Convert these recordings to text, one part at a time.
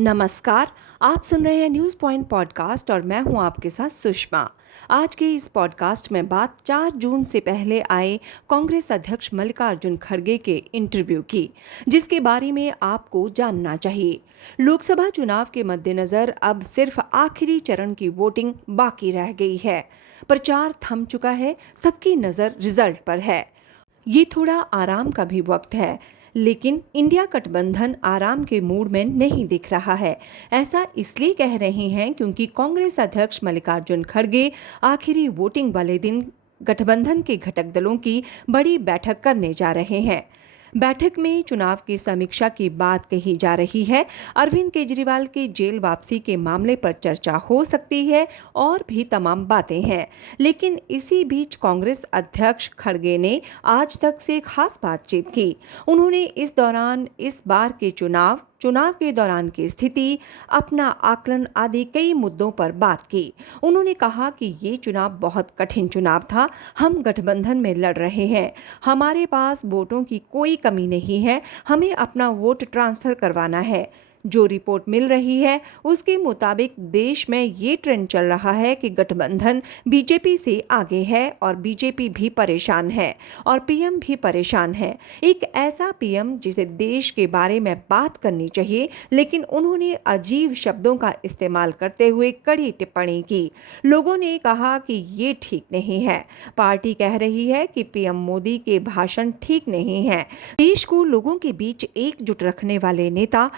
नमस्कार। आप सुन रहे हैं न्यूज़ पॉइंट पॉडकास्ट और मैं हूं आपके साथ सुषमा। आज के इस पॉडकास्ट में बात 4 जून से पहले आए कांग्रेस अध्यक्ष मल्लिकार्जुन खड़गे के इंटरव्यू की, जिसके बारे में आपको जानना चाहिए। लोकसभा चुनाव के मद्देनजर अब सिर्फ आखिरी चरण की वोटिंग बाकी रह गई है। प्रचार थम चुका है, सबकी नज़र रिजल्ट पर है। ये थोड़ा आराम का भी वक्त है, लेकिन इंडिया गठबंधन आराम के मूड में नहीं दिख रहा है। ऐसा इसलिए कह रहे हैं क्योंकि कांग्रेस अध्यक्ष मल्लिकार्जुन खड़गे आखिरी वोटिंग वाले दिन गठबंधन के घटक दलों की बड़ी बैठक करने जा रहे हैं। बैठक में चुनाव की समीक्षा की बात कही जा रही है। अरविंद केजरीवाल के जेल वापसी के मामले पर चर्चा हो सकती है और भी तमाम बातें हैं। लेकिन इसी बीच कांग्रेस अध्यक्ष खड़गे ने आज तक से खास बातचीत की। उन्होंने इस दौरान इस बार के चुनाव के दौरान की स्थिति, अपना आकलन आदि कई मुद्दों पर बात की। उन्होंने कहा कि ये चुनाव बहुत कठिन चुनाव था। हम गठबंधन में लड़ रहे हैं। हमारे पास वोटों की कोई कमी नहीं है। हमें अपना वोट ट्रांसफर करवाना है। जो रिपोर्ट मिल रही है उसके मुताबिक देश में ये ट्रेंड चल रहा है कि गठबंधन बीजेपी से आगे है और बीजेपी भी परेशान है और पीएम भी परेशान है। एक ऐसा पीएम जिसे देश के बारे में बात करनी चाहिए, लेकिन उन्होंने अजीब शब्दों का इस्तेमाल करते हुए कड़ी टिप्पणी की। लोगों ने कहा कि ये ठीक नहीं है। पार्टी कह रही है कि पीएम मोदी के भाषण ठीक नहीं है। देश को लोगों के बीच एकजुट रखने वाले नेता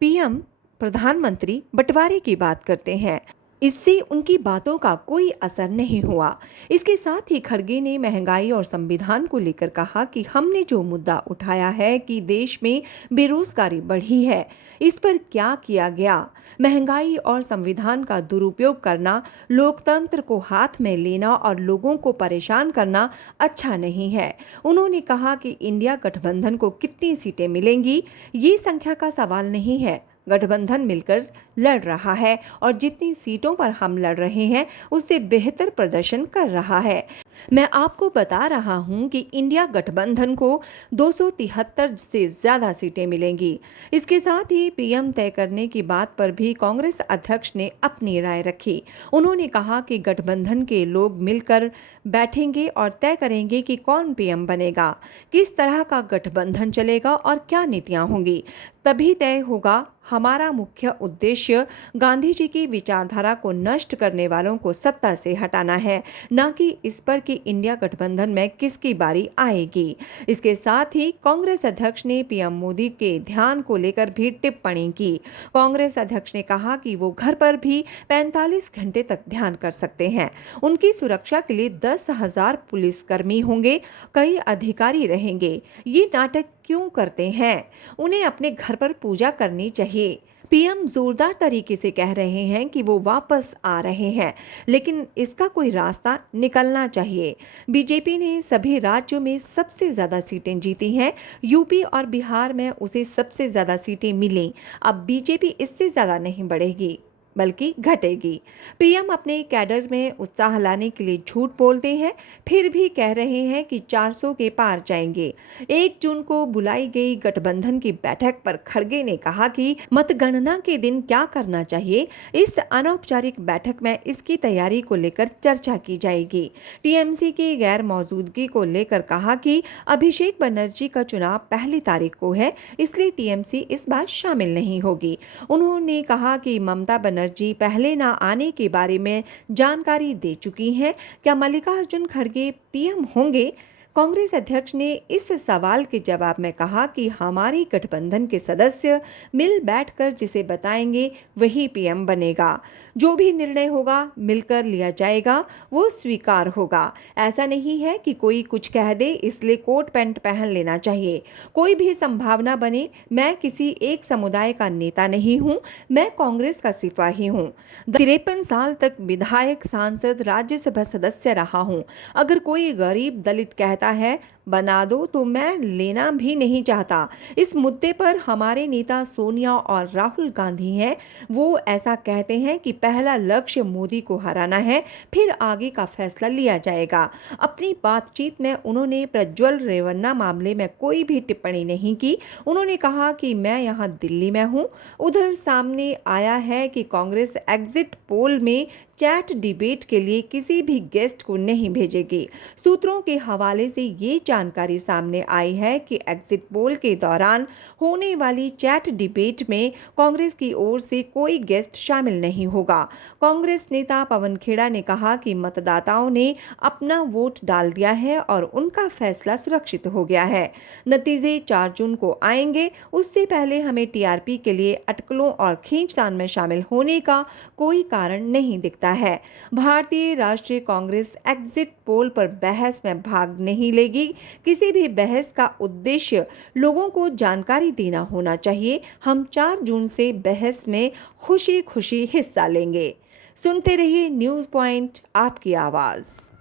पीएम प्रधानमंत्री बंटवारे की बात करते हैं। इससे उनकी बातों का कोई असर नहीं हुआ। इसके साथ ही खड़गे ने महंगाई और संविधान को लेकर कहा कि हमने जो मुद्दा उठाया है कि देश में बेरोजगारी बढ़ी है, इस पर क्या किया गया। महंगाई और संविधान का दुरुपयोग करना, लोकतंत्र को हाथ में लेना और लोगों को परेशान करना अच्छा नहीं है। उन्होंने कहा कि इंडिया गठबंधन को कितनी सीटें मिलेंगी, ये संख्या का सवाल नहीं है। गठबंधन मिलकर लड़ रहा है और जितनी सीटों पर हम लड़ रहे हैं उससे बेहतर प्रदर्शन कर रहा है। मैं आपको बता रहा हूं कि इंडिया गठबंधन को 273 से ज्यादा सीटें मिलेंगी। इसके साथ ही पीएम तय करने की बात पर भी कांग्रेस अध्यक्ष ने अपनी राय रखी। उन्होंने कहा कि गठबंधन के लोग मिलकर बैठेंगे और तय करेंगे कि कौन पीएम बनेगा, किस तरह का गठबंधन चलेगा और क्या नीतियां होंगी। तभी तय होगा। हमारा मुख्य उद्देश्य गांधी जी की विचारधारा को नष्ट करने वालों को सत्ता से हटाना है, न कि इस पर कि इंडिया गठबंधन में किसकी बारी आएगी। इसके साथ ही कांग्रेस अध्यक्ष ने पीएम मोदी के ध्यान को लेकर भी टिप्पणी की। कांग्रेस अध्यक्ष ने कहा कि वो घर पर भी 45 घंटे तक ध्यान कर सकते हैं। उनकी सुरक्षा के लिए 10,000 पुलिसकर्मी होंगे, कई अधिकारी रहेंगे। ये नाटक क्यों करते हैं? उन्हें अपने घर पर पूजा करनी चाहिए। पीएम जोरदार तरीके से कह रहे हैं कि वो वापस आ रहे हैं, लेकिन इसका कोई रास्ता निकलना चाहिए। बीजेपी ने सभी राज्यों में सबसे ज्यादा सीटें जीती हैं। यूपी और बिहार में उसे सबसे ज्यादा सीटें मिली। अब बीजेपी इससे ज्यादा नहीं बढ़ेगी बल्कि घटेगी। पीएम अपने कैडर में उत्साह लाने के लिए झूठ बोलते हैं, फिर भी कह रहे हैं कि 400 के पार जाएंगे। 1 जून को बुलाई गई गठबंधन की बैठक पर खड़गे ने कहा कि मतगणना के दिन क्या करना चाहिए। इस अनौपचारिक बैठक में इसकी तैयारी को लेकर चर्चा की जाएगी। टीएमसी की गैर मौजूदगी को लेकर कहा कि अभिषेक बनर्जी का चुनाव 1 तारीख को है, इसलिए टीएमसी इस बार शामिल नहीं होगी। उन्होंने कहा कि ममता बनर्जी पहले ना आने के बारे में जानकारी दे चुकी हैं। क्या मल्लिकार्जुन खड़गे पीएम होंगे? कांग्रेस अध्यक्ष ने इस सवाल के जवाब में कहा कि हमारी गठबंधन के सदस्य मिल बैठकर जिसे बताएंगे वही पीएम बनेगा। जो भी निर्णय होगा मिलकर लिया जाएगा, वो स्वीकार होगा। ऐसा नहीं है कि कोई कुछ कह दे इसलिए कोट पैंट पहन लेना चाहिए। कोई भी संभावना बने। मैं किसी एक समुदाय का नेता नहीं हूँ, मैं कांग्रेस का सिपाही हूँ। 53 साल तक विधायक, सांसद, राज्यसभा सदस्य रहा हूँ। अगर कोई गरीब दलित कहता कहता है बना दो तो मैं लेना भी नहीं चाहता। इस मुद्दे पर हमारे नेता सोनिया और राहुल गांधी हैं। वो ऐसा कहते हैं कि पहला लक्ष्य मोदी को हराना है, फिर आगे का फैसला लिया जाएगा। अपनी बातचीत में उन्होंने प्रज्वल रेवन्ना मामले में कोई भी टिप्पणी नहीं की। उन्होंने कहा कि मैं यहाँ दिल्ली में हूँ। उधर सामने आया है कि कांग्रेस एग्जिट पोल में चैट डिबेट के लिए किसी भी गेस्ट को नहीं भेजेगी। सूत्रों के हवाले से ये जानकारी सामने आई है कि एग्जिट पोल के दौरान होने वाली चैट डिबेट में कांग्रेस की ओर से कोई गेस्ट शामिल नहीं होगा। कांग्रेस नेता पवन खेड़ा ने कहा कि मतदाताओं ने अपना वोट डाल दिया है और उनका फैसला सुरक्षित हो गया है। नतीजे 4 जून को आएंगे। उससे पहले हमें टीआरपी के लिए अटकलों और खींचतान में शामिल होने का कोई कारण नहीं दिखता है। भारतीय राष्ट्रीय कांग्रेस एग्जिट पोल पर बहस में भाग नहीं लेगी। किसी भी बहस का उद्देश्य लोगों को जानकारी देना होना चाहिए। हम 4 जून से बहस में खुशी खुशी हिस्सा लेंगे। सुनते रहिए न्यूज़ पॉइंट, आपकी आवाज़।